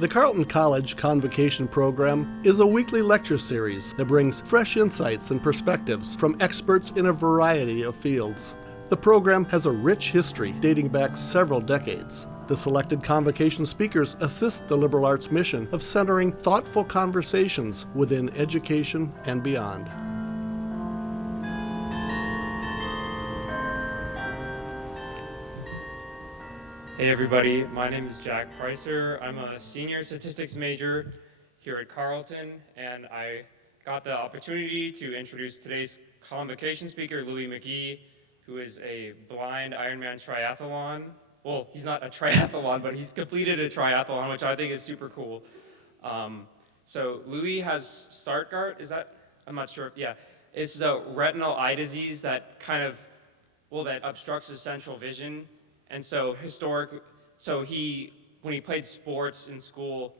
The Carleton College Convocation program is a weekly lecture series that brings fresh insights and perspectives from experts in a variety of fields. The program has a rich history dating back several decades. The selected Convocation speakers assist the liberal arts mission of centering thoughtful conversations within education and beyond. Hey everybody, my name is Jack Pricer. I'm a senior statistics major here at Carleton, and I got the opportunity to introduce today's convocation speaker, Louie McGee, who is a blind Ironman triathlon. Well, he's not a triathlon, but he's completed a triathlon, which I think is super cool. So Louie has Stargardt, is that? I'm not sure, yeah. It's a retinal eye disease that that obstructs his central vision. And so when he played sports in school,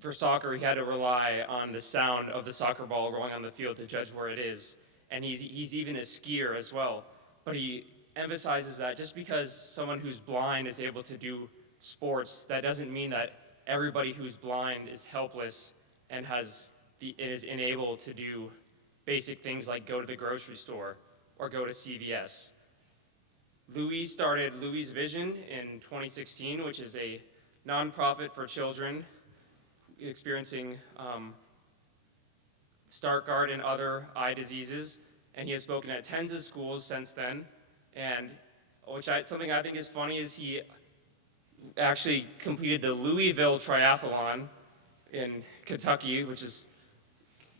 for soccer, he had to rely on the sound of the soccer ball rolling on the field to judge where it is. And he's even a skier as well. But he emphasizes that just because someone who's blind is able to do sports, that doesn't mean that everybody who's blind is helpless and is unable to do basic things like go to the grocery store or go to CVS. Louie started Louie's Vision in 2016, which is a nonprofit for children experiencing Stargardt and other eye diseases, and he has spoken at tens of schools since then. And something I think is funny is he actually completed the Louisville Triathlon in Kentucky, which is,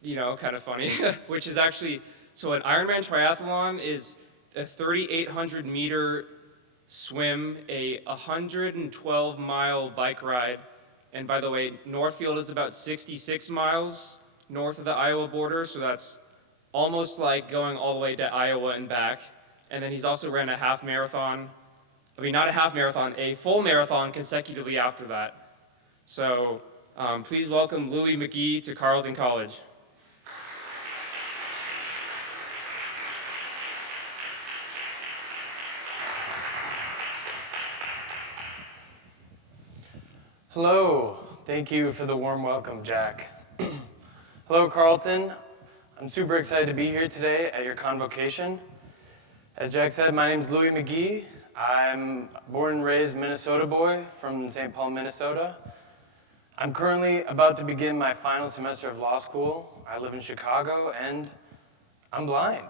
kind of funny, which is actually, so an Ironman triathlon is a 3,800 meter swim, a 112-mile bike ride, and by the way, Northfield is about 66 miles north of the Iowa border, so that's almost like going all the way to Iowa and back. And then he's also ran a full marathon consecutively after that. So please welcome Louie McGee to Carleton College. Hello, thank you for the warm welcome, Jack. Hello, Carleton. I'm super excited to be here today at your convocation. As Jack said, my name is Louie McGee. I'm a born and raised Minnesota boy from St. Paul, Minnesota. I'm currently about to begin my final semester of law school. I live in Chicago and I'm blind.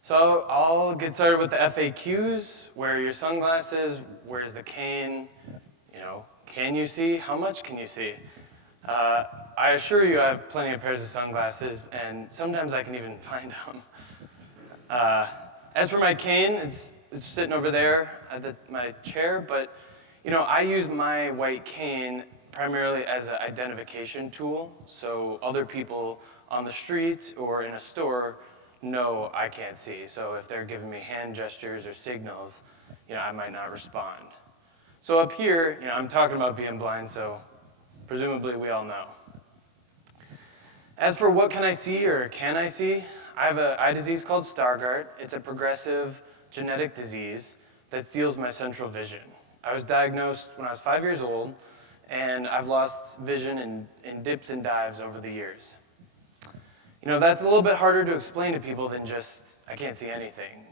So I'll get started with the FAQs. Where are your sunglasses? Where's the cane? Can you see? How much can you see? I assure you I have plenty of pairs of sunglasses, and sometimes I can even find them. As for my cane, it's sitting over there at my chair, but I use my white cane primarily as an identification tool, so other people on the street or in a store know I can't see. So if they're giving me hand gestures or signals, I might not respond. So up here, I'm talking about being blind, so presumably we all know. As for what can I see or can I see, I have an eye disease called Stargardt. It's a progressive genetic disease that steals my central vision. I was diagnosed when I was 5 years old, and I've lost vision in dips and dives over the years. That's a little bit harder to explain to people than just, I can't see anything.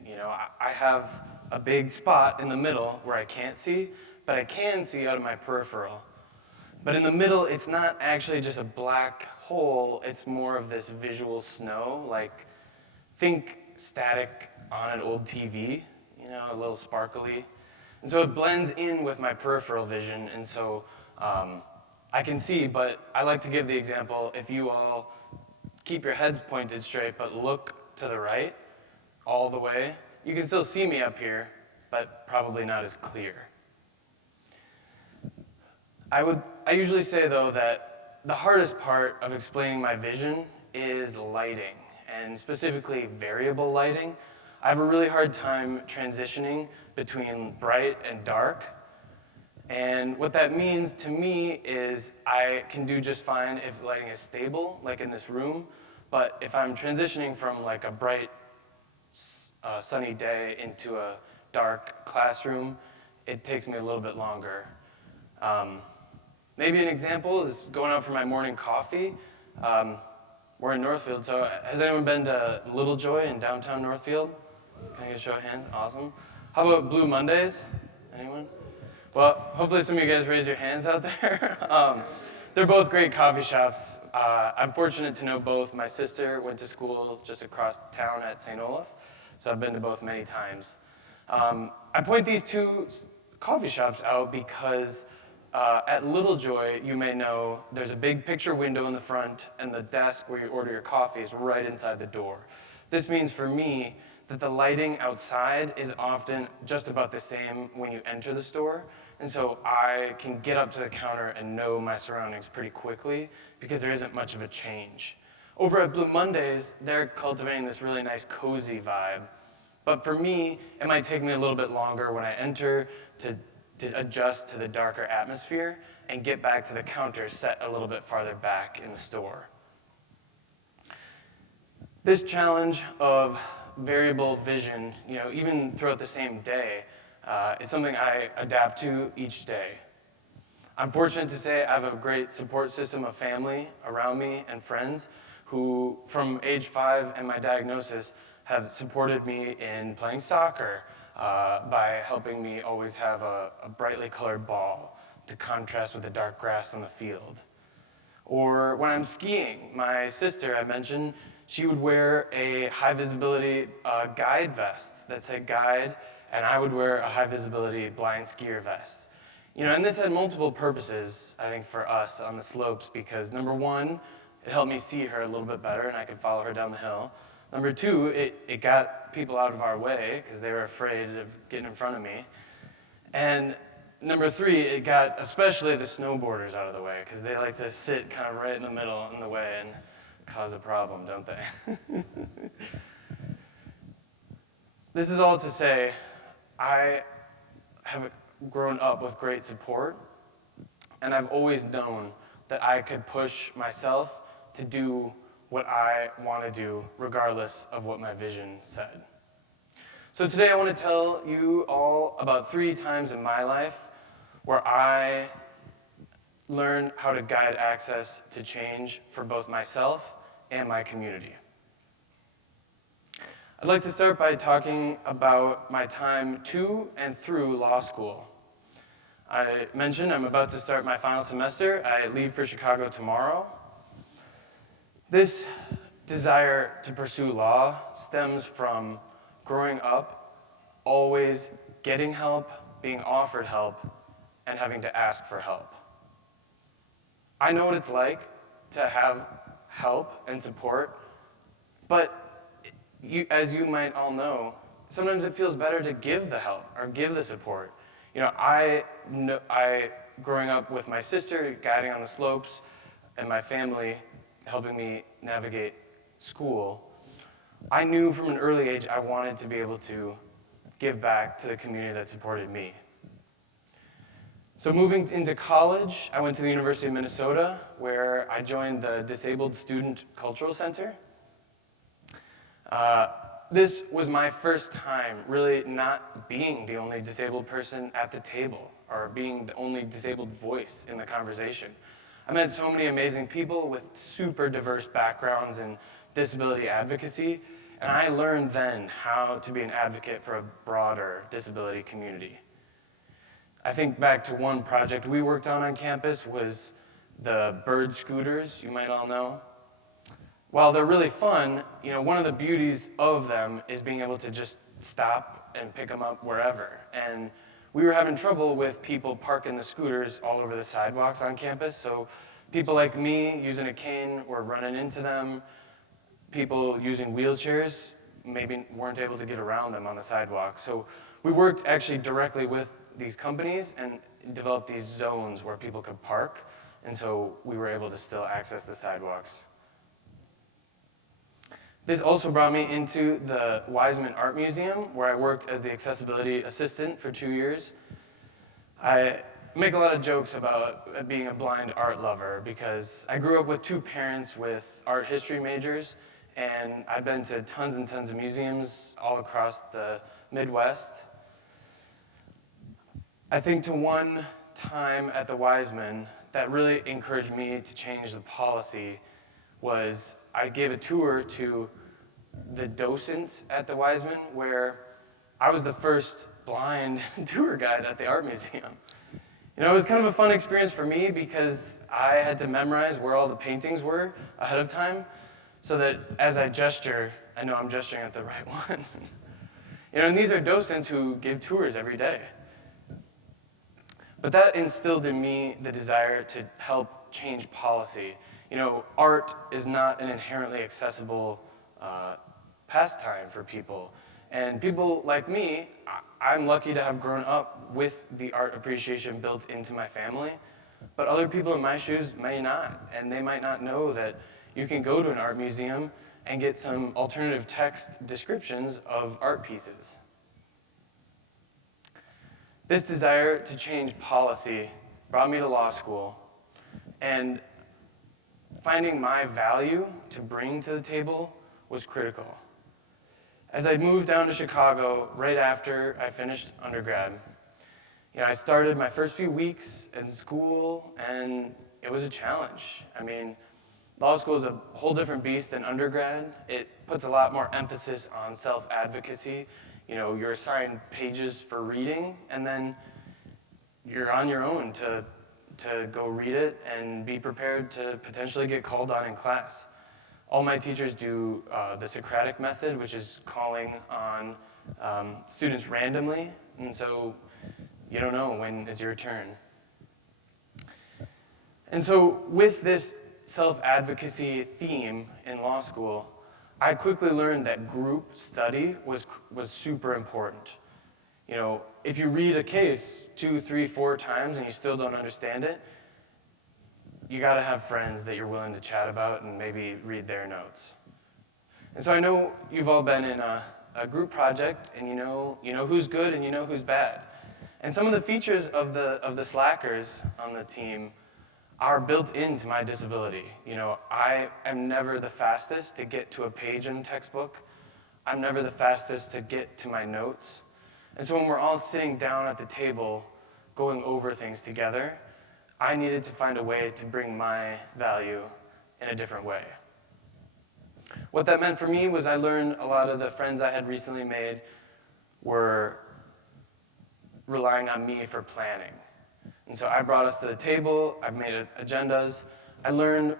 I have a big spot in the middle where I can't see, but I can see out of my peripheral. But in the middle, it's not actually just a black hole, it's more of this visual snow, like think static on an old TV, a little sparkly. And so it blends in with my peripheral vision, and so I can see, but I like to give the example, if you all keep your heads pointed straight, but look to the right all the way, you can still see me up here, but probably not as clear. I usually say, though, that the hardest part of explaining my vision is lighting, and specifically variable lighting. I have a really hard time transitioning between bright and dark, and what that means to me is I can do just fine if lighting is stable, like in this room, but if I'm transitioning from like a bright, sunny day into a dark classroom, it takes me a little bit longer. Maybe an example is going out for my morning coffee. We're in Northfield, so has anyone been to Little Joy in downtown Northfield? Can I get a show of hands? Awesome. How about Blue Mondays? Anyone? Well, hopefully some of you guys raise your hands out there. They're both great coffee shops. I'm fortunate to know both. My sister went to school just across town at St. Olaf, so I've been to both many times. I point these two coffee shops out because at Little Joy, you may know, there's a big picture window in the front, and the desk where you order your coffee is right inside the door. This means for me that the lighting outside is often just about the same when you enter the store, and so I can get up to the counter and know my surroundings pretty quickly because there isn't much of a change. Over at Blue Mondays, they're cultivating this really nice cozy vibe, but for me, it might take me a little bit longer when I enter to adjust to the darker atmosphere and get back to the counter set a little bit farther back in the store. This challenge of variable vision, even throughout the same day, is something I adapt to each day. I'm fortunate to say I have a great support system of family around me and friends who, from age 5 and my diagnosis, have supported me in playing soccer, by helping me always have a brightly colored ball to contrast with the dark grass on the field. Or when I'm skiing, my sister, I mentioned, she would wear a high visibility guide vest that said guide, and I would wear a high visibility blind skier vest. And this had multiple purposes, I think, for us on the slopes, because number one, it helped me see her a little bit better and I could follow her down the hill. Number two, it got people out of our way because they were afraid of getting in front of me. And number three, it got especially the snowboarders out of the way because they like to sit kind of right in the middle in the way and cause a problem, don't they? This is all to say, I have grown up with great support, and I've always known that I could push myself to do what I want to do, regardless of what my vision said. So today I want to tell you all about 3 times in my life where I learned how to guide access to change for both myself and my community. I'd like to start by talking about my time to and through law school. I mentioned I'm about to start my final semester. I leave for Chicago tomorrow. This desire to pursue law stems from growing up, always getting help, being offered help, and having to ask for help. I know what it's like to have help and support, but as you might all know, sometimes it feels better to give the help or give the support. I growing up with my sister guiding on the slopes and my family helping me navigate school, I knew from an early age I wanted to be able to give back to the community that supported me. So moving into college, I went to the University of Minnesota, where I joined the Disabled Student Cultural Center. This was my first time really not being the only disabled person at the table or being the only disabled voice in the conversation. I met so many amazing people with super diverse backgrounds in disability advocacy, and I learned then how to be an advocate for a broader disability community. I think back to one project we worked on campus was the bird scooters, you might all know. While they're really fun, one of the beauties of them is being able to just stop and pick them up wherever. And we were having trouble with people parking the scooters all over the sidewalks on campus, so people like me using a cane were running into them. People using wheelchairs maybe weren't able to get around them on the sidewalk. So we worked actually directly with these companies and developed these zones where people could park, and so we were able to still access the sidewalks. This also brought me into the Wiseman Art Museum, where I worked as the accessibility assistant for 2 years. I make a lot of jokes about being a blind art lover because I grew up with 2 parents with art history majors, and I've been to tons and tons of museums all across the Midwest. I think to one time at the Wiseman that really encouraged me to change the policy was I gave a tour to the docents at the Wiseman, where I was the first blind tour guide at the art museum. You know, it was kind of a fun experience for me because I had to memorize where all the paintings were ahead of time so that as I gesture, I know I'm gesturing at the right one. You know, and these are docents who give tours every day. But that instilled in me the desire to help change policy. You know, art is not an inherently accessible pastime for people. And people like me, I'm lucky to have grown up with the art appreciation built into my family, but other people in my shoes may not, and they might not know that you can go to an art museum and get some alternative text descriptions of art pieces. This desire to change policy brought me to law school, and finding my value to bring to the table was critical. As I moved down to Chicago right after I finished undergrad, you know, I started my first few weeks in school, and it was a challenge. I mean, law school is a whole different beast than undergrad. It puts a lot more emphasis on self-advocacy. You know, you're assigned pages for reading, and then you're on your own to go read it and be prepared to potentially get called on in class. All my teachers do the Socratic method, which is calling on students randomly, and so you don't know when it's your turn. And so with this self-advocacy theme in law school, I quickly learned that group study was super important. You know, if you read a case 2, 3, 4 times and you still don't understand it, you gotta have friends that you're willing to chat about and maybe read their notes. And so I know you've all been in a group project, and you know who's good and you know who's bad. And some of the features of the slackers on the team are built into my disability. You know, I am never the fastest to get to a page in a textbook. I'm never the fastest to get to my notes. And so when we're all sitting down at the table going over things together, I needed to find a way to bring my value in a different way. What that meant for me was I learned a lot of the friends I had recently made were relying on me for planning. And so I brought us to the table, I made agendas. I learned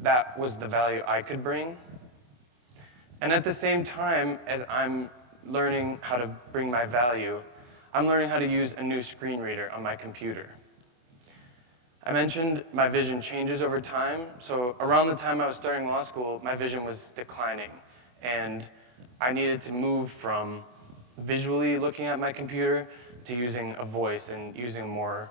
that was the value I could bring. And at the same time, as I'm learning how to bring my value, I'm learning how to use a new screen reader on my computer. I mentioned my vision changes over time. So around the time I was starting law school, my vision was declining. And I needed to move from visually looking at my computer to using a voice and using more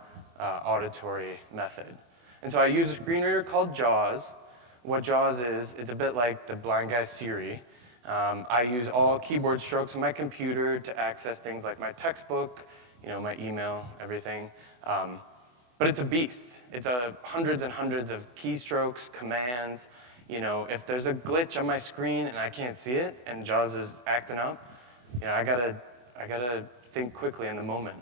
auditory method. And so I use a screen reader called JAWS. What JAWS is, it's a bit like the blind guy's Siri. I use all keyboard strokes on my computer to access things like my textbook, you know, my email, everything. But it's a beast. It's hundreds and hundreds of keystrokes, commands. You know, if there's a glitch on my screen and I can't see it and JAWS is acting up, you know, I gotta think quickly in the moment.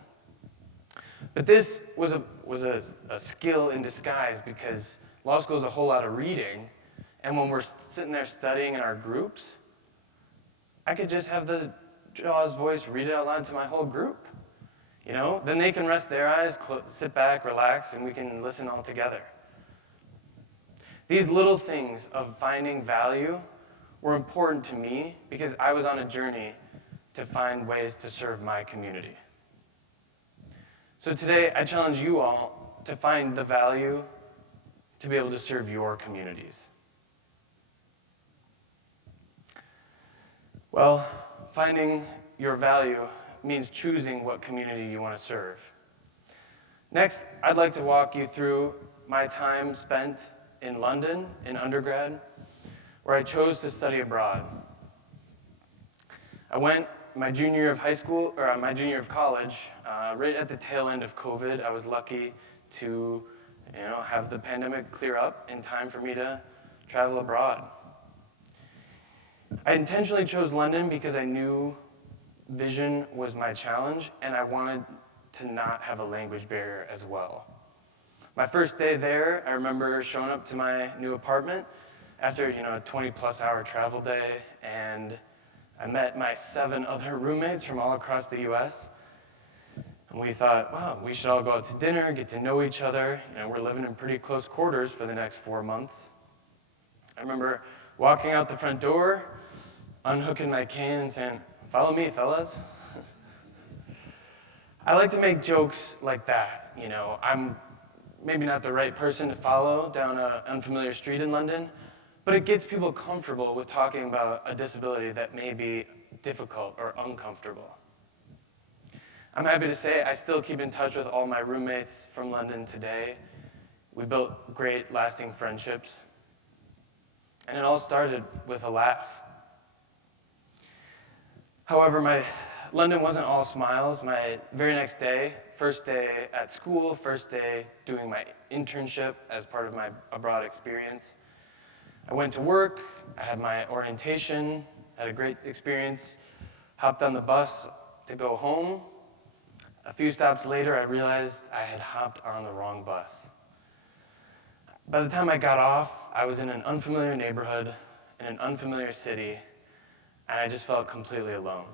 But this was a skill in disguise, because law school is a whole lot of reading, and when we're sitting there studying in our groups, I could just have the JAWS voice read it out loud to my whole group. You know, then they can rest their eyes, sit back, relax, and we can listen all together. These little things of finding value were important to me because I was on a journey to find ways to serve my community. So today, I challenge you all to find the value to be able to serve your communities. Well, finding your value means choosing what community you want to serve. Next, I'd like to walk you through my time spent in London in undergrad, where I chose to study abroad. I went my junior year of high school, or my junior year of college, right at the tail end of COVID. I was lucky to, have the pandemic clear up in time for me to travel abroad. I intentionally chose London because I knew vision was my challenge, and I wanted to not have a language barrier as well. My first day there, I remember showing up to my new apartment after a 20-plus hour travel day, and I met my 7 other roommates from all across the U.S., and we thought, wow, we should all go out to dinner, get to know each other. We're living in pretty close quarters for the next 4 months. I remember walking out the front door, unhooking my cane and saying, "Follow me, fellas." I like to make jokes like that. I'm maybe not the right person to follow down an unfamiliar street in London, but it gets people comfortable with talking about a disability that may be difficult or uncomfortable. I'm happy to say I still keep in touch with all my roommates from London today. We built great, lasting friendships. And it all started with a laugh. However, London wasn't all smiles. My very next day, first day at school, first day doing my internship as part of my abroad experience, I went to work, I had my orientation, had a great experience, hopped on the bus to go home. A few stops later, I realized I had hopped on the wrong bus. By the time I got off, I was in an unfamiliar neighborhood, in an unfamiliar city, and I just felt completely alone.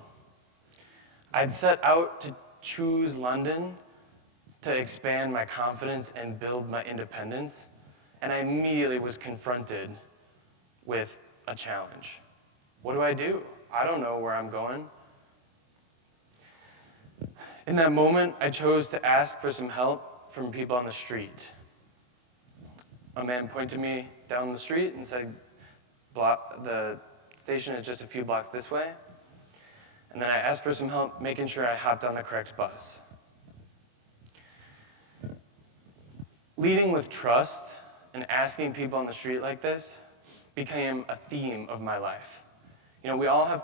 I'd set out to choose London to expand my confidence and build my independence, and I immediately was confronted with a challenge. What do? I don't know where I'm going. In that moment, I chose to ask for some help from people on the street. A man pointed me down the street and said, "The station is just a few blocks this way." And then I asked for some help making sure I hopped on the correct bus. Leading with trust and asking people on the street like this became a theme of my life. We all have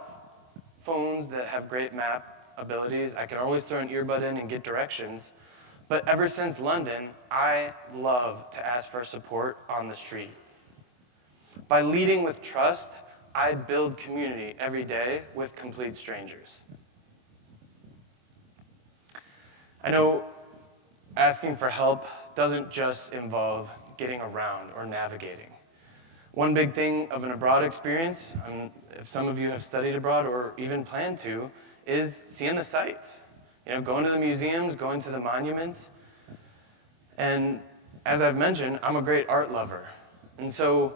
phones that have great map abilities. I can always throw an earbud in and get directions. But ever since London, I love to ask for support on the street. By leading with trust, I build community every day with complete strangers. I know asking for help doesn't just involve getting around or navigating. One big thing of an abroad experience, if some of you have studied abroad or even plan to, is seeing the sights. Going to the museums, going to the monuments. And as I've mentioned, I'm a great art lover. And so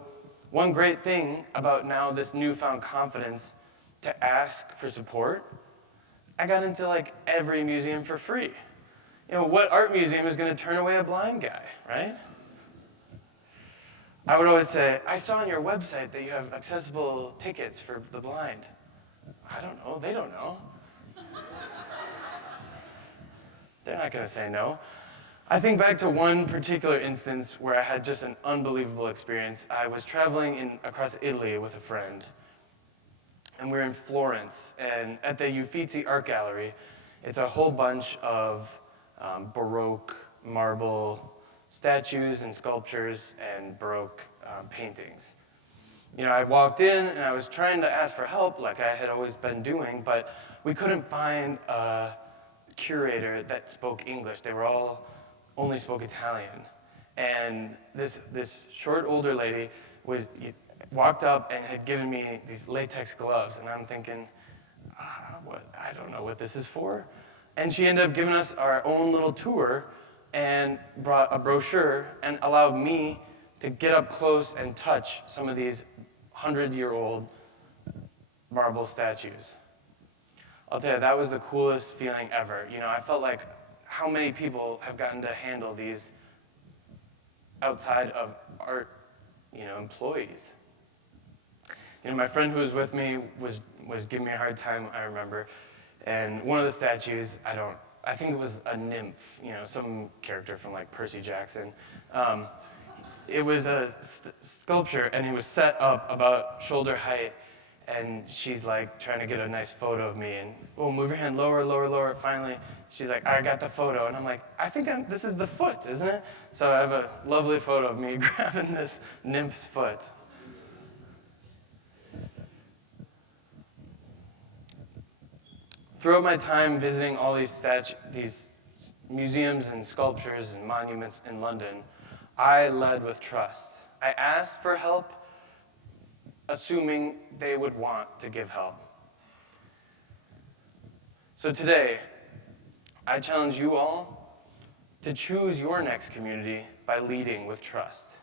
one great thing about now this newfound confidence to ask for support, I got into every museum for free. What art museum is going to turn away a blind guy, right? I would always say, "I saw on your website that you have accessible tickets for the blind." I don't know, they don't know. They're not going to say no. I think back to one particular instance where I had just an unbelievable experience. I was traveling across Italy with a friend, and we were in Florence, and at the Uffizi Art Gallery, it's a whole bunch of Baroque marble statues and sculptures and Baroque paintings. I walked in and I was trying to ask for help like I had always been doing, but we couldn't find a curator that spoke English. They were all only spoke Italian. And this short older lady walked up and had given me these latex gloves, and I'm thinking, I don't know what this is for. And she ended up giving us our own little tour and brought a brochure and allowed me to get up close and touch some of these 100-year-old marble statues. I'll tell you, that was the coolest feeling ever. I felt like how many people have gotten to handle these outside of art, employees. My friend who was with me was giving me a hard time, I remember. And one of the statues, I think it was a nymph, some character from Percy Jackson. It was a sculpture, and it was set up about shoulder height, and she's trying to get a nice photo of me, and move your hand lower, lower, lower. Finally, she's like, "I got the photo," and I'm like, "I think this is the foot, isn't it?" So I have a lovely photo of me grabbing this nymph's foot. Throughout my time visiting all these museums and sculptures and monuments in London, I led with trust. I asked for help, assuming they would want to give help. So today, I challenge you all to choose your next community by leading with trust.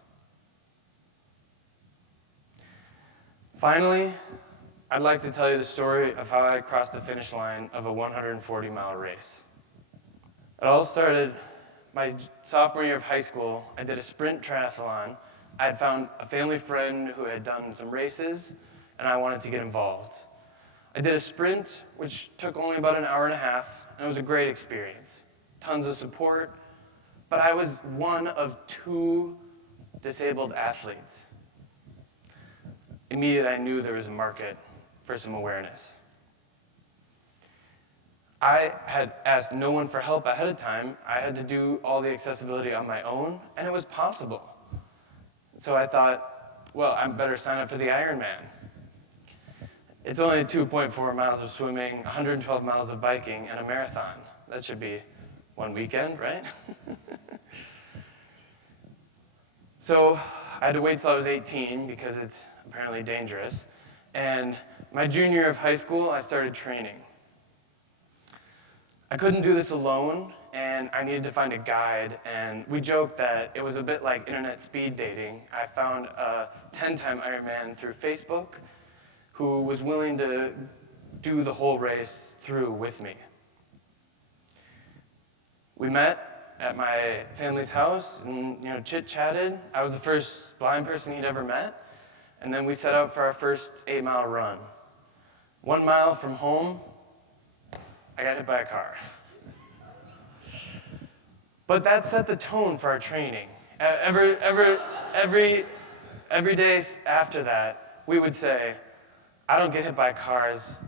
Finally, I'd like to tell you the story of how I crossed the finish line of a 140-mile race. It all started my sophomore year of high school. I did a sprint triathlon. I had found a family friend who had done some races, and I wanted to get involved. I did a sprint, which took only about an hour and a half, and it was a great experience. Tons of support, but I was one of 2 disabled athletes. Immediately, I knew there was a market for some awareness. I had asked no one for help ahead of time. I had to do all the accessibility on my own, and it was possible. So I thought, well, I better sign up for the Ironman. It's only 2.4 miles of swimming, 112 miles of biking, and a marathon. That should be one weekend, right? So I had to wait till I was 18 because it's apparently dangerous. And my junior year of high school, I started training. I couldn't do this alone, and I needed to find a guide, and we joked that it was a bit like internet speed dating. I found a 10-time Ironman through Facebook who was willing to do the whole race through with me. We met at my family's house and chit-chatted. I was the first blind person he'd ever met, and then we set out for our first 8-mile run. 1 mile from home, I got hit by a car. But that set the tone for our training. Every day after that, we would say, I don't get hit by cars,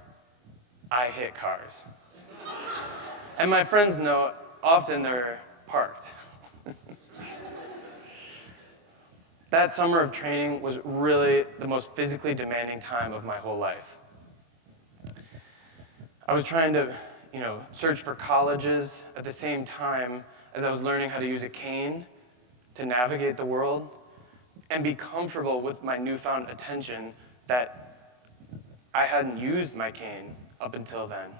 I hit cars. And my friends know, often they're parked. That summer of training was really the most physically demanding time of my whole life. I was trying to, search for colleges at the same time as I was learning how to use a cane to navigate the world and be comfortable with my newfound attention that I hadn't used my cane up until then.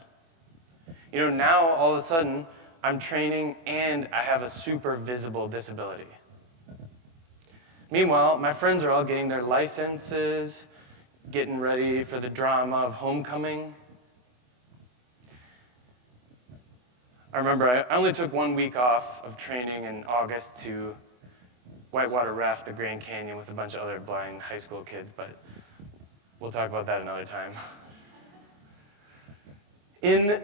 Now all of a sudden, I'm training and I have a super visible disability. Meanwhile, my friends are all getting their licenses, getting ready for the drama of homecoming. I remember I only took 1 week off of training in August to whitewater raft the Grand Canyon with a bunch of other blind high school kids, but we'll talk about that another time. In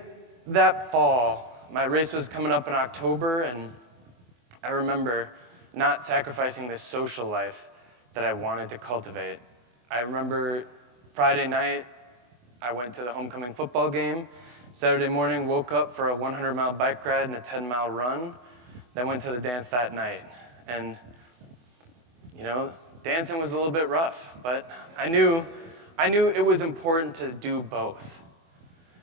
that fall, my race was coming up in October, and I remember not sacrificing this social life that I wanted to cultivate. I remember Friday night, I went to the homecoming football game. Saturday morning, woke up for a 100-mile bike ride and a 10-mile run. Then went to the dance that night. And, dancing was a little bit rough, but I knew it was important to do both.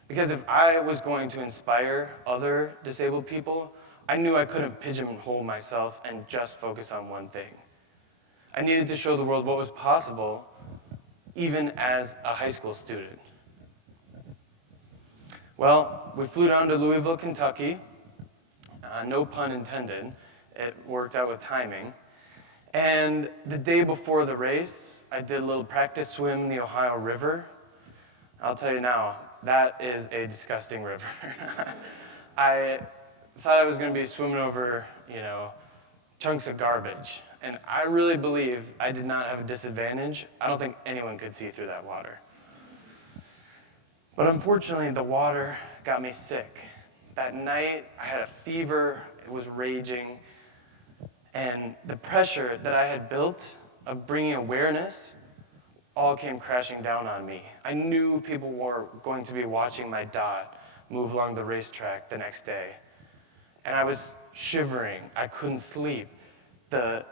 Because if I was going to inspire other disabled people, I knew I couldn't pigeonhole myself and just focus on one thing. I needed to show the world what was possible, even as a high school student. Well, we flew down to Louisville, Kentucky. No pun intended. It worked out with timing. And the day before the race, I did a little practice swim in the Ohio River. I'll tell you now, that is a disgusting river. I thought I was going to be swimming over, chunks of garbage. And I really believe I did not have a disadvantage. I don't think anyone could see through that water. But unfortunately, the water got me sick. That night, I had a fever. It was raging. And the pressure that I had built of bringing awareness all came crashing down on me. I knew people were going to be watching my dot move along the racetrack the next day. And I was shivering. I couldn't sleep. The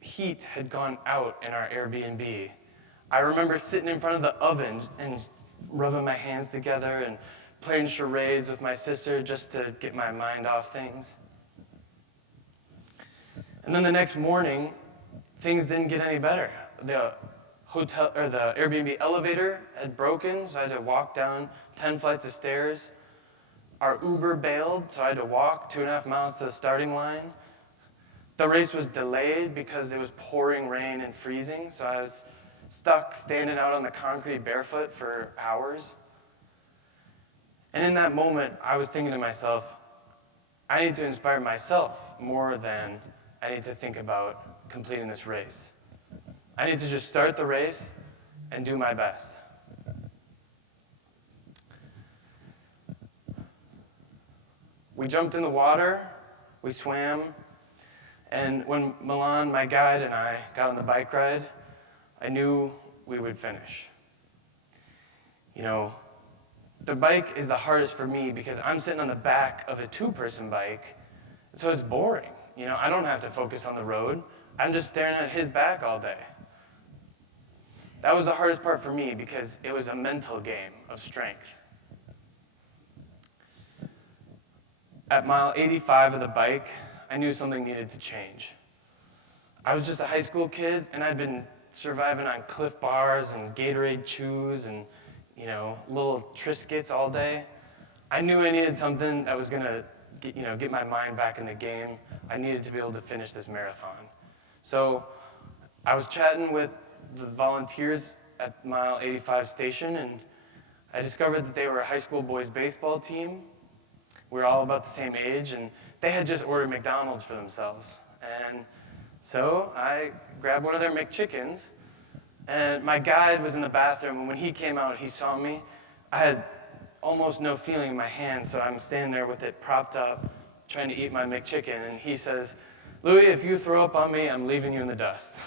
heat had gone out in our Airbnb. I remember sitting in front of the oven and rubbing my hands together and playing charades with my sister just to get my mind off things. And then the next morning, things didn't get any better. The Airbnb elevator had broken, so I had to walk down 10 flights of stairs. Our Uber bailed, so I had to walk 2.5 miles to the starting line. The race was delayed because it was pouring rain and freezing, so I was stuck standing out on the concrete barefoot for hours. And in that moment, I was thinking to myself, I need to inspire myself more than I need to think about completing this race. I need to just start the race and do my best. We jumped in the water, we swam, and when Milan, my guide, and I got on the bike ride, I knew we would finish. You know, the bike is the hardest for me because I'm sitting on the back of a 2-person bike, so it's boring. You know, I don't have to focus on the road. I'm just staring at his back all day. That was the hardest part for me because it was a mental game of strength. At mile 85 of the bike, I knew something needed to change. I was just a high school kid, and I'd been surviving on Cliff Bars and Gatorade chews and, little Triscuits all day. I knew I needed something that was going to get my mind back in the game. I needed to be able to finish this marathon. So I was chatting with the volunteers at mile 85 station, and I discovered that they were a high school boys baseball team. We were all about the same age, and they had just ordered McDonald's for themselves. And so I grabbed one of their McChickens, and my guide was in the bathroom, and when he came out, he saw me. I had almost no feeling in my hand, so I'm standing there with it propped up, trying to eat my McChicken, and he says, "Louie, if you throw up on me, I'm leaving you in the dust."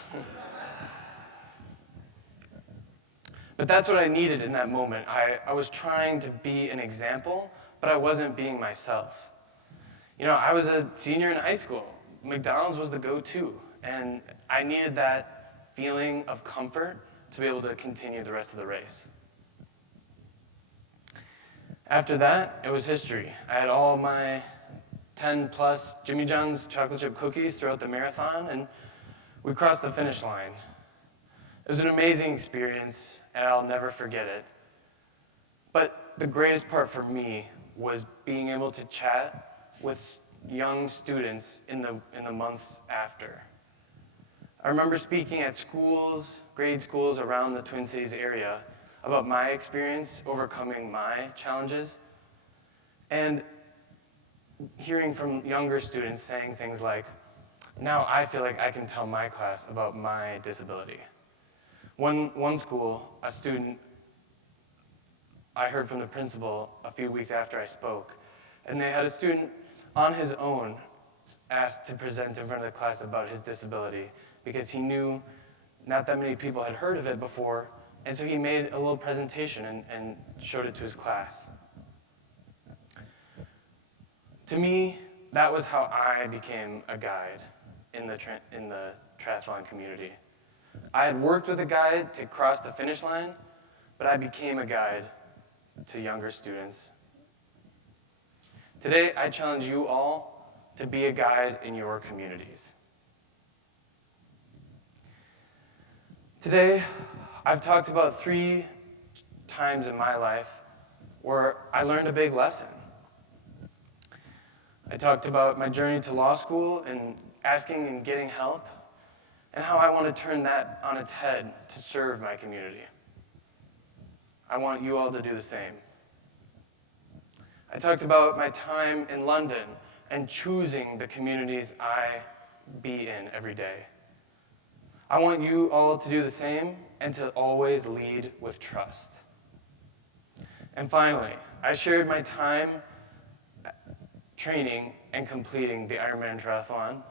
But that's what I needed in that moment. I was trying to be an example, but I wasn't being myself. I was a senior in high school. McDonald's was the go-to, and I needed that feeling of comfort to be able to continue the rest of the race. After that, it was history. I had all my 10-plus Jimmy John's chocolate chip cookies throughout the marathon, and we crossed the finish line. It was an amazing experience, and I'll never forget it. But the greatest part for me was being able to chat with young students in the months after. I remember speaking at schools, grade schools around the Twin Cities area about my experience overcoming my challenges, and hearing from younger students saying things like, "Now I feel like I can tell my class about my disability." One school, a student, I heard from the principal a few weeks after I spoke, and they had a student on his own asked to present in front of the class about his disability because he knew not that many people had heard of it before, and so he made a little presentation and showed it to his class. To me, that was how I became a guide in the triathlon community. I had worked with a guide to cross the finish line, but I became a guide to younger students. Today, I challenge you all to be a guide in your communities. Today, I've talked about 3 times in my life where I learned a big lesson. I talked about my journey to law school and asking and getting help, and how I want to turn that on its head to serve my community. I want you all to do the same. I talked about my time in London and choosing the communities I be in every day. I want you all to do the same and to always lead with trust. And finally, I shared my time training and completing the Ironman Triathlon,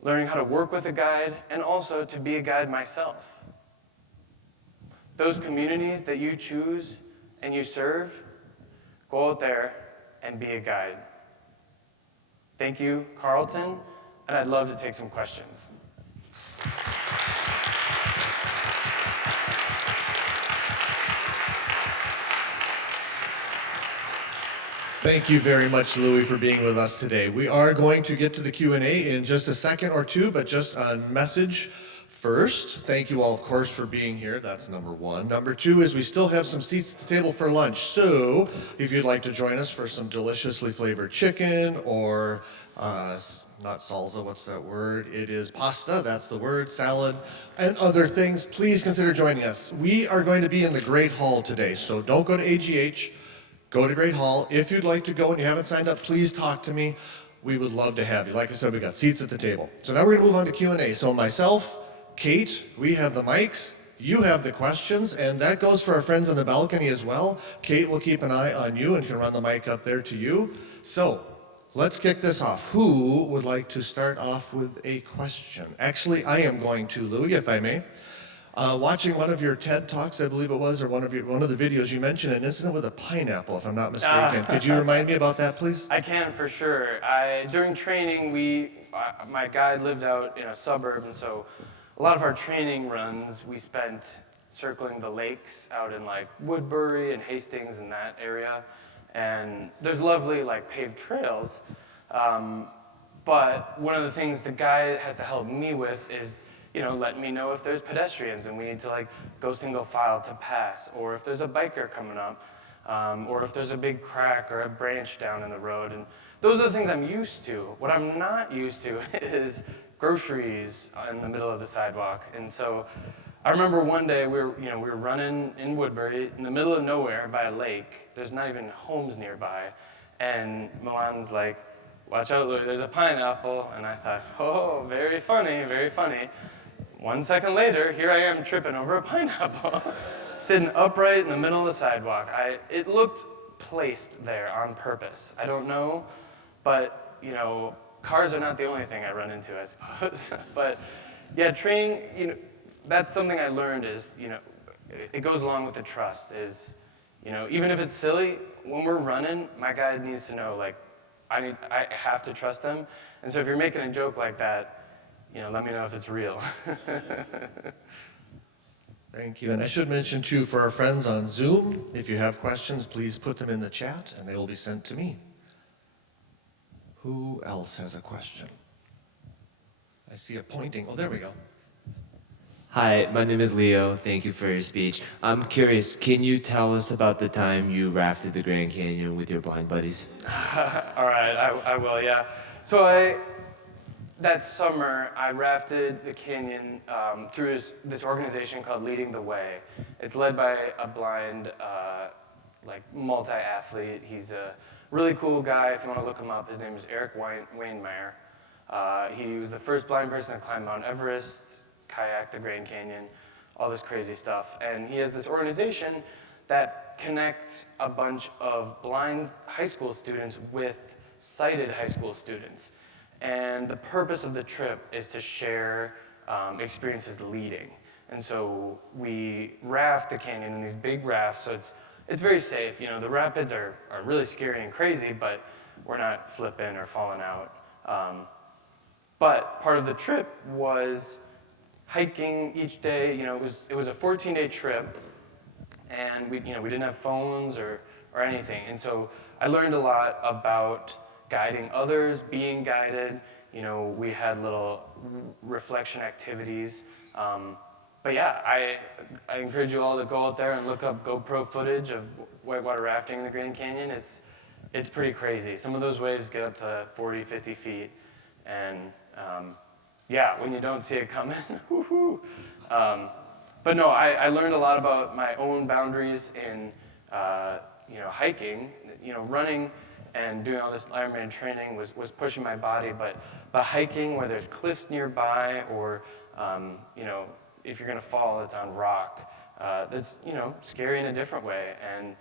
learning how to work with a guide, and also to be a guide myself. Those communities that you choose and you serve, go out there and be a guide. Thank you, Carleton, and I'd love to take some questions. Thank you very much, Louie, for being with us today. We are going to get to the Q&A in just a second or two, but just a message first. Thank you all, of course, for being here. That's number one. Number two is we still have some seats at the table for lunch. So if you'd like to join us for some deliciously flavored chicken or not salsa, what's that word? It is pasta, that's the word, salad, and other things, please consider joining us. We are going to be in the Great Hall today, so don't go to AGH. Go to Great Hall. If you'd like to go and you haven't signed up, please talk to me. We would love to have you. Like I said, we got seats at the table. So now we're going to move on to Q&A. So myself, Kate, we have the mics. You have the questions, and that goes for our friends on the balcony as well. Kate will keep an eye on you and can run the mic up there to you. So let's kick this off. Who would like to start off with a question? Actually, I am going to, Louie, if I may. Watching one of your TED Talks, I believe it was, or one of the videos, you mentioned an incident with a pineapple, if I'm not mistaken. Could you remind me about that, please? I can, for sure. During training, my guide lived out in a suburb, and so a lot of our training runs, we spent circling the lakes out in like Woodbury and Hastings and that area. And there's lovely like paved trails. But one of the things the guide has to help me with is let me know if there's pedestrians and we need to like go single file to pass, or if there's a biker coming up, or if there's a big crack or a branch down in the road. And those are the things I'm used to. What I'm not used to is groceries in the middle of the sidewalk. And so I remember one day we were running in Woodbury in the middle of nowhere by a lake. There's not even homes nearby. And Milan's like, "Watch out, Louie, there's a pineapple." And I thought, oh, very funny, very funny. 1 second later, here I am tripping over a pineapple, sitting upright in the middle of the sidewalk. It looked placed there on purpose. I don't know, but cars are not the only thing I run into, I suppose. But yeah, training, that's something I learned is, it goes along with the trust is, even if it's silly, when we're running, my guide needs to know, like, I have to trust them. And so if you're making a joke like that, let me know if it's real. Thank you. And I should mention, too, for our friends on Zoom, if you have questions, please put them in the chat, and they will be sent to me. Who else has a question? I see a pointing. Oh, there we go. Hi, my name is Leo. Thank you for your speech. I'm curious, can you tell us about the time you rafted the Grand Canyon with your blind buddies? All right, I will, yeah. So that summer, I rafted the canyon through this organization called Leading the Way. It's led by a blind, multi-athlete. He's a really cool guy. If you want to look him up, his name is Eric Wainmeyer. He was the first blind person to climb Mount Everest, kayak the Grand Canyon, all this crazy stuff. And he has this organization that connects a bunch of blind high school students with sighted high school students. And the purpose of the trip is to share experiences leading. And so we raft the canyon in these big rafts, so it's very safe. The rapids are really scary and crazy, but we're not flipping or falling out. But part of the trip was hiking each day. It was a 14-day trip, and we didn't have phones or anything. And so I learned a lot about guiding others, being guided. We had little reflection activities. But yeah, I encourage you all to go out there and look up GoPro footage of whitewater rafting in the Grand Canyon. It's pretty crazy. Some of those waves get up to 40, 50 feet. And yeah, when you don't see it coming, woohoo. But no, I learned a lot about my own boundaries in hiking. Running and doing all this Ironman training was pushing my body, but hiking where there's cliffs nearby, or if you're gonna fall, it's on rock. That's scary in a different way, and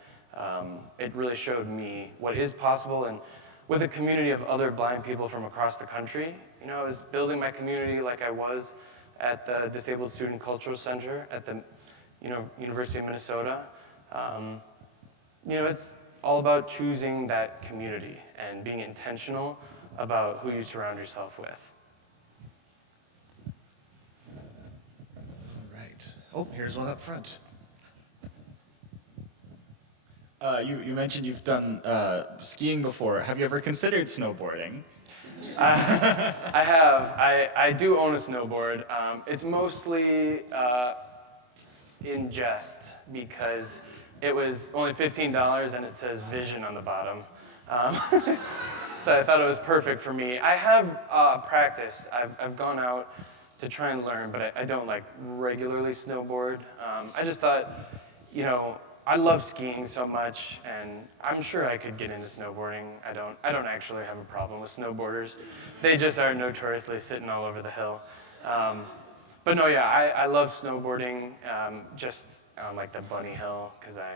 it really showed me what is possible. And with a community of other blind people from across the country, I was building my community like I was at the Disabled Student Cultural Center at the University of Minnesota. It's all about choosing that community and being intentional about who you surround yourself with. All right. Oh, here's one up front. You mentioned you've done skiing before. Have you ever considered snowboarding? I have. I do own a snowboard. It's mostly in jest because it was only $15 and it says vision on the bottom. Um, so I thought it was perfect for me. I have practiced. I've gone out to try and learn, but I don't like regularly snowboard. I just thought, you know, I love skiing so much, and I'm sure I could get into snowboarding. I don't actually have a problem with snowboarders. They just are notoriously sitting all over the hill. But no, yeah, I love snowboarding just on like the bunny hill because I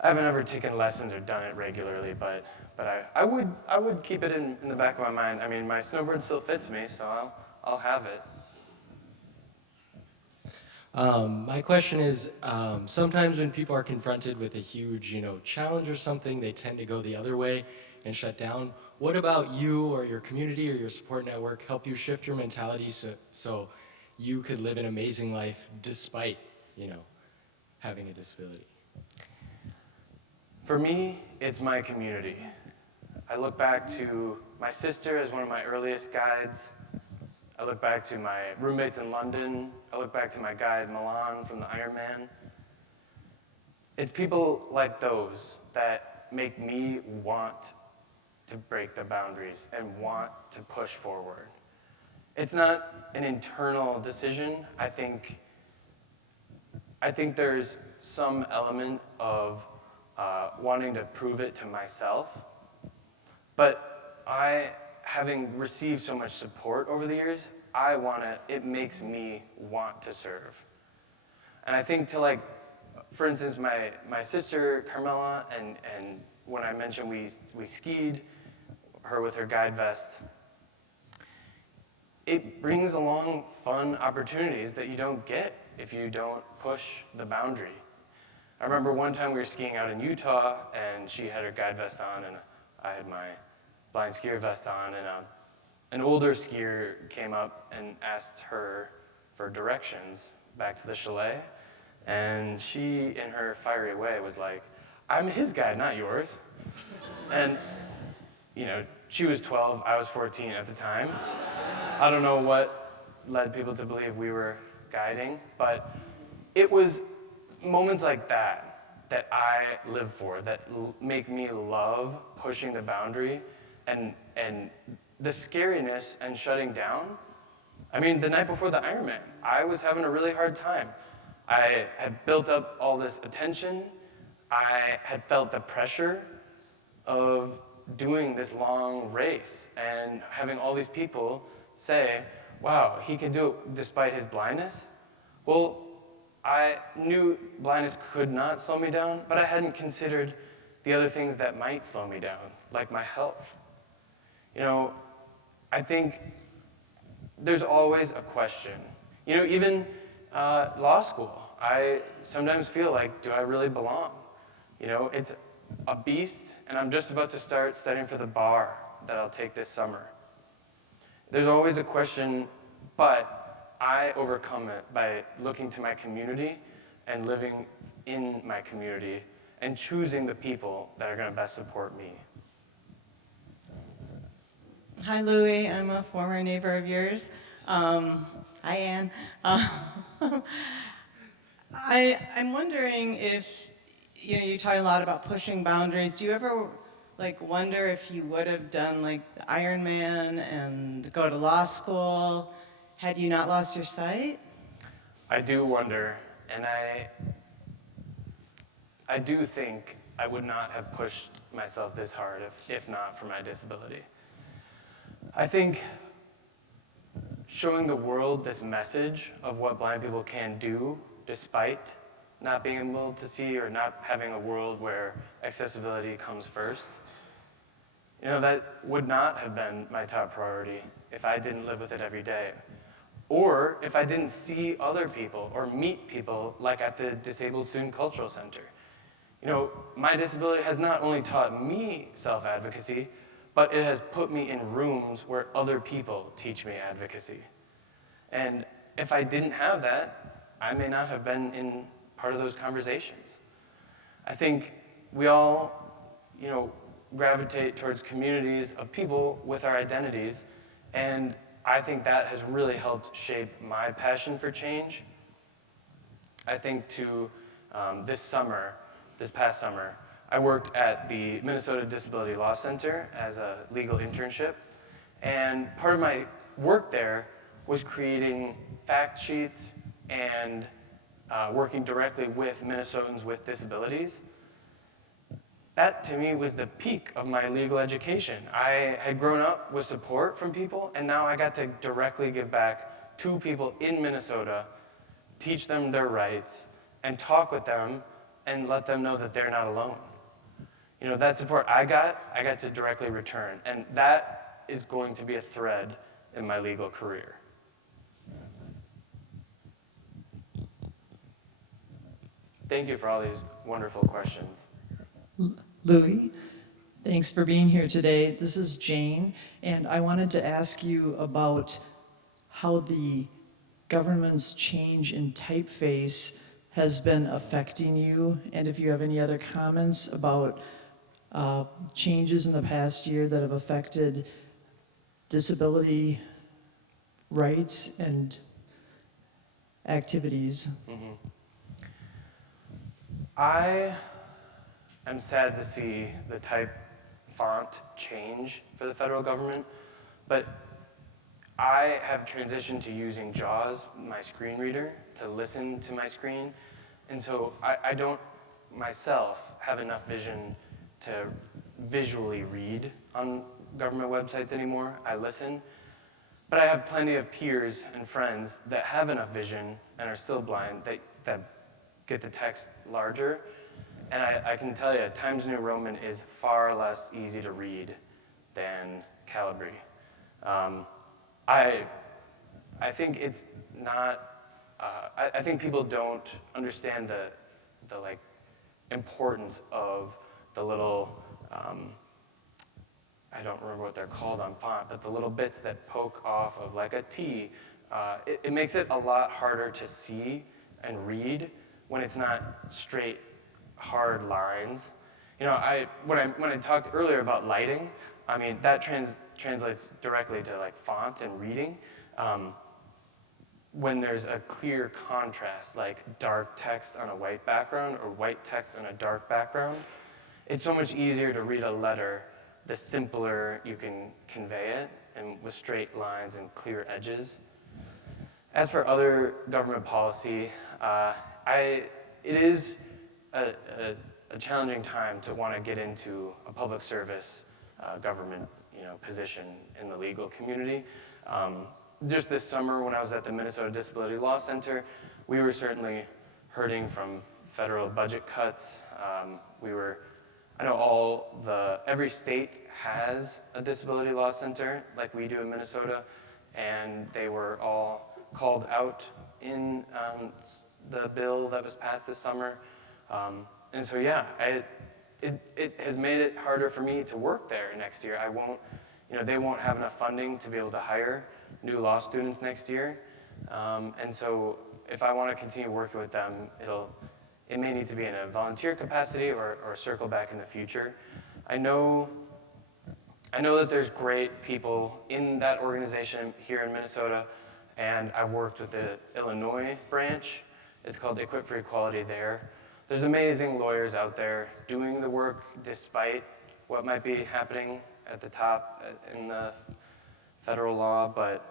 haven't ever taken lessons or done it regularly, but I would keep it in the back of my mind. I mean, my snowboard still fits me, so I'll have it. My question is, sometimes when people are confronted with a huge, challenge or something, they tend to go the other way and shut down. What about you or your community or your support network help you shift your mentality so you could live an amazing life despite, having a disability? For me, it's my community. I look back to my sister as one of my earliest guides. I look back to my roommates in London. I look back to my guide, Milan, from the Ironman. It's people like those that make me want to break the boundaries and want to push forward. It's not an internal decision. I think there's some element of wanting to prove it to myself. But having received so much support over the years, it makes me want to serve. And I think for instance, my sister, Carmela, and when I mentioned we skied, her with her guide vest, it brings along fun opportunities that you don't get if you don't push the boundary. I remember one time we were skiing out in Utah, and she had her guide vest on, and I had my blind skier vest on, and an older skier came up and asked her for directions back to the chalet, and she, in her fiery way, was like, "I'm his guide, not yours." And, she was 12, I was 14 at the time. I don't know what led people to believe we were guiding, but it was moments like that I live for, that make me love pushing the boundary and the scariness and shutting down. I mean, the night before the Ironman, I was having a really hard time. I had built up all this attention. I had felt the pressure of doing this long race and having all these people say, "Wow, he can do it despite his blindness." Well, I knew blindness could not slow me down, but I hadn't considered the other things that might slow me down, like my health. I think there's always a question. Even law school, I sometimes feel like, do I really belong? It's a beast, and I'm just about to start studying for the bar that I'll take this summer. There's always a question, but I overcome it by looking to my community and living in my community and choosing the people that are going to best support me. Hi, Louie. I'm a former neighbor of yours. Hi, Ann. I'm wondering if, you talk a lot about pushing boundaries. Do you ever wonder if you would have done the Ironman and go to law school had you not lost your sight? I do wonder, and I do think I would not have pushed myself this hard if not for my disability. I think showing the world this message of what blind people can do despite not being able to see or not having a world where accessibility comes first, that would not have been my top priority if I didn't live with it every day. Or if I didn't see other people or meet people like at the Disabled Student Cultural Center. My disability has not only taught me self-advocacy, but it has put me in rooms where other people teach me advocacy. And if I didn't have that, I may not have been in part of those conversations. I think we all, gravitate towards communities of people with our identities, and I think that has really helped shape my passion for change. I think this past summer, I worked at the Minnesota Disability Law Center as a legal internship, and part of my work there was creating fact sheets and working directly with Minnesotans with disabilities. That, to me, was the peak of my legal education. I had grown up with support from people, and now I got to directly give back to people in Minnesota, teach them their rights, and talk with them and let them know that they're not alone. That support I got to directly return, and that is going to be a thread in my legal career. Thank you for all these wonderful questions. Louie, thanks for being here today. This is Jane, and I wanted to ask you about how the government's change in typeface has been affecting you, and if you have any other comments about changes in the past year that have affected disability rights and activities. I am sad to see the type font change for the federal government, but I have transitioned to using JAWS, my screen reader, to listen to my screen, and so I don't myself have enough vision to visually read on government websites anymore. I listen, but I have plenty of peers and friends that have enough vision and are still blind that get the text larger. And I can tell you, Times New Roman is far less easy to read than Calibri. I think it's not. I think people don't understand the importance of the little. I don't remember what they're called on font, but the little bits that poke off of like a T. It makes it a lot harder to see and read when it's not straight, hard lines. When I talked earlier about lighting, I mean that translates directly to like font and reading. When there's a clear contrast, like dark text on a white background or white text on a dark background, it's so much easier to read a letter the simpler you can convey it, and with straight lines and clear edges. As for other government policy, it is a challenging time to want to get into a public service government position in the legal community. Just this summer when I was at the Minnesota Disability Law Center, we were certainly hurting from federal budget cuts. I know every state has a disability law center like we do in Minnesota, and they were all called out in the bill that was passed this summer. And so yeah, it has made it harder for me to work there next year. They won't have enough funding to be able to hire new law students next year. And so if I want to continue working with them, it may need to be in a volunteer capacity or circle back in the future. I know that there's great people in that organization here in Minnesota, and I've worked with the Illinois branch. It's called Equip for Equality there. There's amazing lawyers out there doing the work despite what might be happening at the top in the federal law, but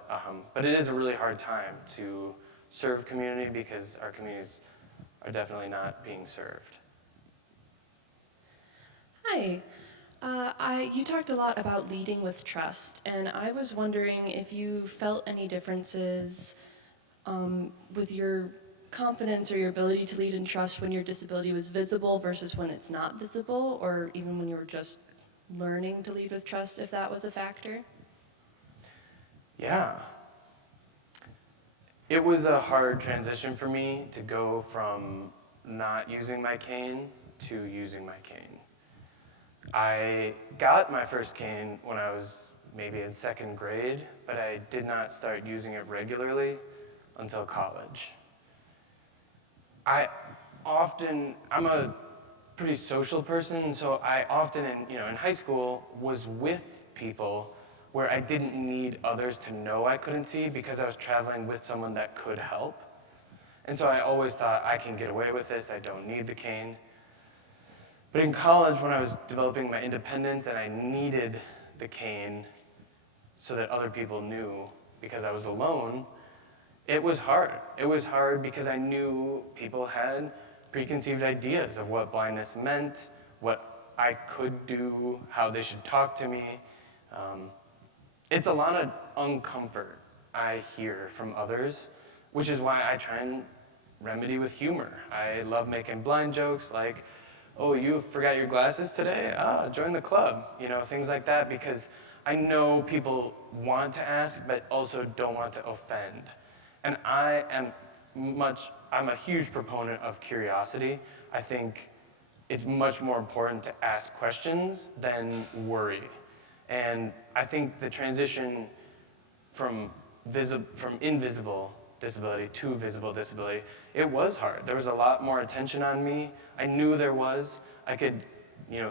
it is a really hard time to serve community because our communities are definitely not being served. Hi. You talked a lot about leading with trust, and I was wondering if you felt any differences with your confidence or your ability to lead and trust when your disability was visible versus when it's not visible, or even when you were just learning to lead with trust, if that was a factor? Yeah. It was a hard transition for me to go from not using my cane to using my cane. I got my first cane when I was maybe in second grade, but I did not start using it regularly until college. I'm a pretty social person, so I often in high school was with people where I didn't need others to know I couldn't see because I was traveling with someone that could help. And so I always thought, I can get away with this, I don't need the cane. But in college, when I was developing my independence and I needed the cane so that other people knew because I was alone, it was hard. It was hard because I knew people had preconceived ideas of what blindness meant, what I could do, how they should talk to me. It's a lot of uncomfort I hear from others, which is why I try and remedy with humor. I love making blind jokes like, oh, you forgot your glasses today? Ah, join the club. Things like that, because I know people want to ask, but also don't want to offend. And I'm a huge proponent of curiosity. I think it's much more important to ask questions than worry. And I think the transition from invisible disability to visible disability, it was hard. There was a lot more attention on me. I knew there was. I could,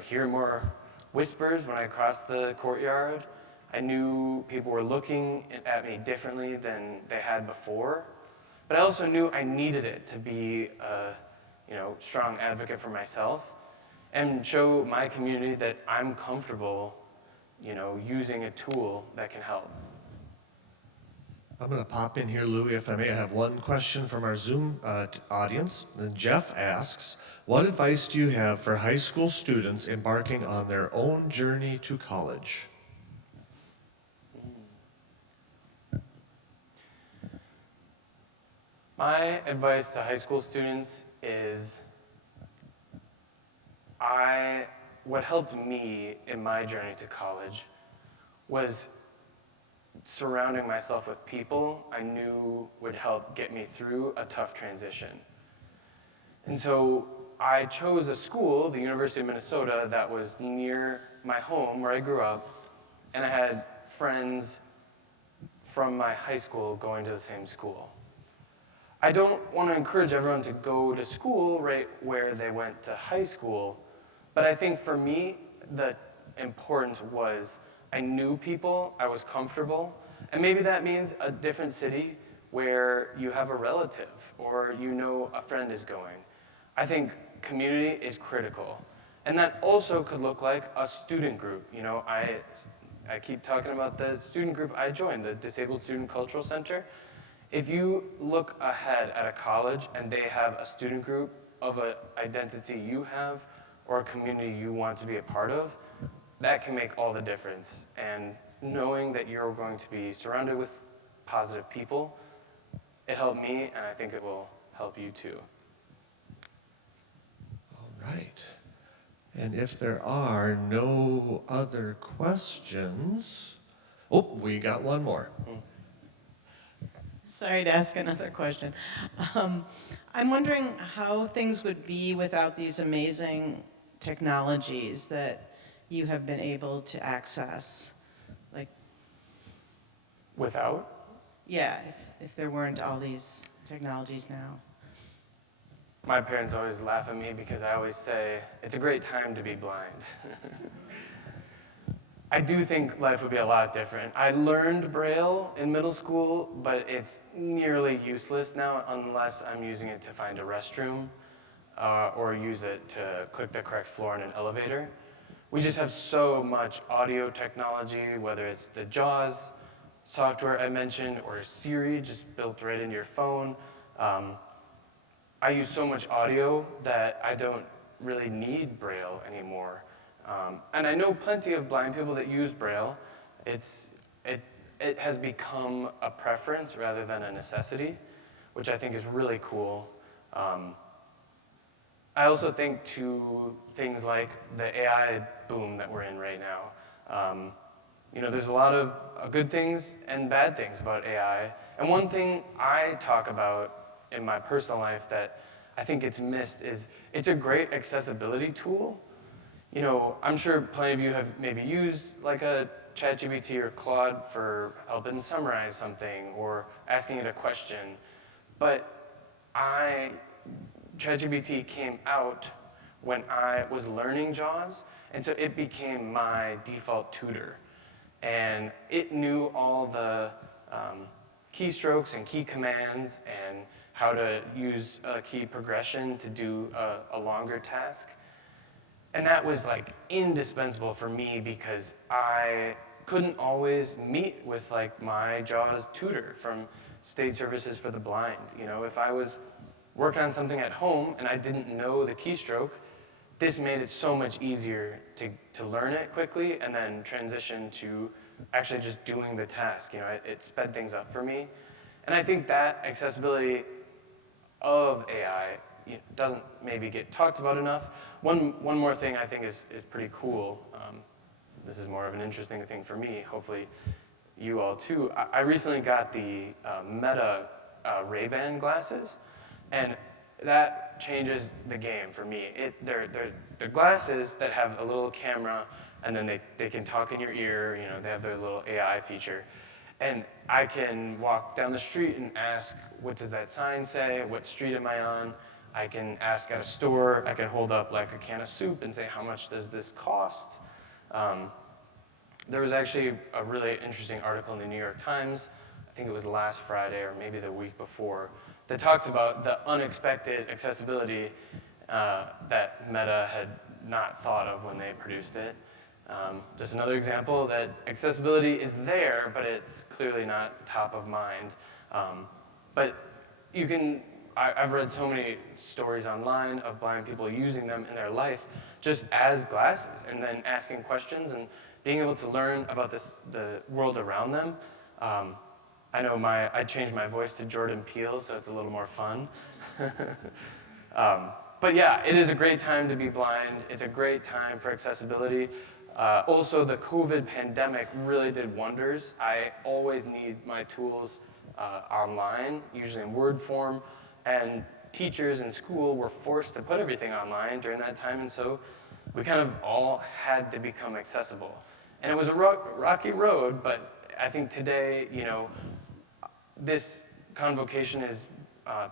hear more whispers when I crossed the courtyard. I knew people were looking at me differently than they had before. But I also knew I needed it to be a, strong advocate for myself and show my community that I'm comfortable, using a tool that can help. I'm going to pop in here, Louie, if I may. I have one question from our Zoom audience. And Jeff asks, what advice do you have for high school students embarking on their own journey to college? My advice to high school students is what helped me in my journey to college was surrounding myself with people I knew would help get me through a tough transition. And so I chose a school, the University of Minnesota, that was near my home where I grew up, and I had friends from my high school going to the same school. I don't want to encourage everyone to go to school right where they went to high school, but I think for me, the importance was I knew people, I was comfortable, and maybe that means a different city where you have a relative or a friend is going. I think community is critical. And that also could look like a student group. I keep talking about the student group I joined, the Disabled Student Cultural Center. If you look ahead at a college and they have a student group of an identity you have or a community you want to be a part of, that can make all the difference. And knowing that you're going to be surrounded with positive people, it helped me, and I think it will help you too. All right. And if there are no other questions, we got one more. Sorry to ask another question. I'm wondering how things would be without these amazing technologies that you have been able to access. Without? Yeah, if there weren't all these technologies now. My parents always laugh at me because I always say, it's a great time to be blind. I do think life would be a lot different. I learned Braille in middle school, but it's nearly useless now unless I'm using it to find a restroom or use it to click the correct floor in an elevator. We just have so much audio technology, whether it's the JAWS software I mentioned or Siri just built right into your phone. I use so much audio that I don't really need Braille anymore. And I know plenty of blind people that use Braille. It has become a preference rather than a necessity, which I think is really cool. I also think to things like the AI boom that we're in right now. There's a lot of good things and bad things about AI. And one thing I talk about in my personal life that I think gets missed is it's a great accessibility tool. I'm sure plenty of you have maybe used like a ChatGPT or Claude for helping summarize something or asking it a question. But ChatGPT came out when I was learning JAWS, and so it became my default tutor. And it knew all the keystrokes and key commands and how to use a key progression to do a longer task. And that was like indispensable for me because I couldn't always meet with like my JAWS tutor from State Services for the Blind. You know, if I was working on something at home and I didn't know the keystroke, this made it so much easier to learn it quickly and then transition to actually just doing the task. You know, it sped things up for me. And I think that accessibility of AI doesn't maybe get talked about enough. One more thing I think is pretty cool. This is more of an interesting thing for me, hopefully you all too. I recently got the Meta Ray-Ban glasses, and that changes the game for me. They're glasses that have a little camera, and then they can talk in your ear. You know, they have their little AI feature. And I can walk down the street and ask, what does that sign say? What street am I on? I can ask at a store. I can hold up like a can of soup and say, how much does this cost? There was actually a really interesting article in the New York Times, I think it was last Friday or maybe the week before, that talked about the unexpected accessibility that Meta had not thought of when they produced it. Just another example that accessibility is there, but it's clearly not top of mind. But you can, I've read so many stories online of blind people using them in their life just as glasses and then asking questions and being able to learn about the world around them. I know I changed my voice to Jordan Peele, so it's a little more fun. But yeah, it is a great time to be blind. It's a great time for accessibility. Also, the COVID pandemic really did wonders. I always need my tools online, usually in Word form, and teachers in school were forced to put everything online during that time, and so we kind of all had to become accessible. And it was a rocky road, but I think today, you know, this convocation is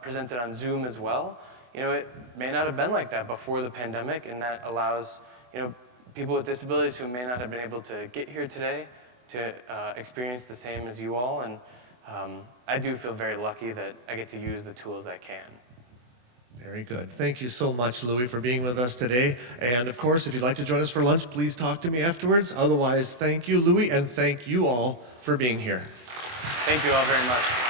presented on Zoom as well. You know, it may not have been like that before the pandemic, and that allows, you know, people with disabilities who may not have been able to get here today to experience the same as you all. And I do feel very lucky that I get to use the tools I can. Very good. Thank you so much, Louie, for being with us today. And of course, if you'd like to join us for lunch, please talk to me afterwards. Otherwise, thank you, Louie, and thank you all for being here. Thank you all very much.